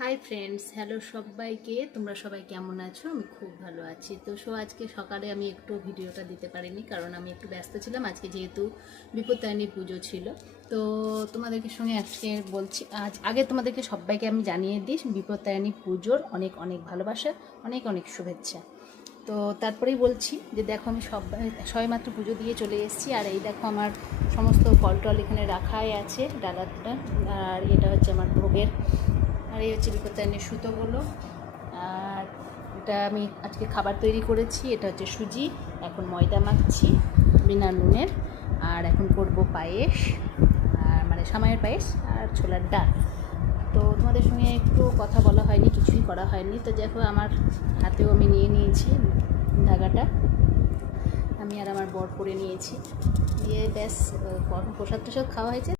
Hi friends, hello সবাইকে। তোমরা সবাই কেমন আছো? আমি খুব ভালো আছি। তো আজকে সকালে আমি একটু ভিডিওটা দিতে পারিনি, কারণ আমি একটু ব্যস্ত ছিলাম। আজকে যেহেতু বিপত্তারিণী পুজো ছিল, তো তোমাদেরকে সঙ্গে আজকে বলছি। আগে তোমাদেরকে সবাইকে আমি জানিয়ে দিই বিপত্তারিণী পুজোর অনেক অনেক ভালোবাসা, অনেক অনেক শুভেচ্ছা। তো তারপরেই বলছি যে দেখো, আমি সবেমাত্র পুজো দিয়ে চলে এসেছি। আর এই দেখো, আমার সমস্ত ফল টল এখানে রাখাই আছে, ডালাটা। আর এটা হচ্ছে আমার ভোগের। আর এই হচ্ছে বিপত্তারিণীর সুতোগুলো। আর এটা আমি আজকে খাবার তৈরি করেছি। এটা হচ্ছে সুজি, এখন ময়দা মাখছি বিনা নুনের। আর এখন করব পায়েস, আর মানে সামাইয়ের পায়েস আর ছোলার ডাল। তো তোমাদের সঙ্গে একটু কথা বলা হয়নি, কিছুই করা হয়নি। তো দেখো, আমার হাতেও আমি নিয়ে নিয়েছি ধাগাটা, আমি আর আমার বর করে নিয়েছি। দিয়ে ব্যাস প্রসাদ টসাদ খাওয়া হয়েছে।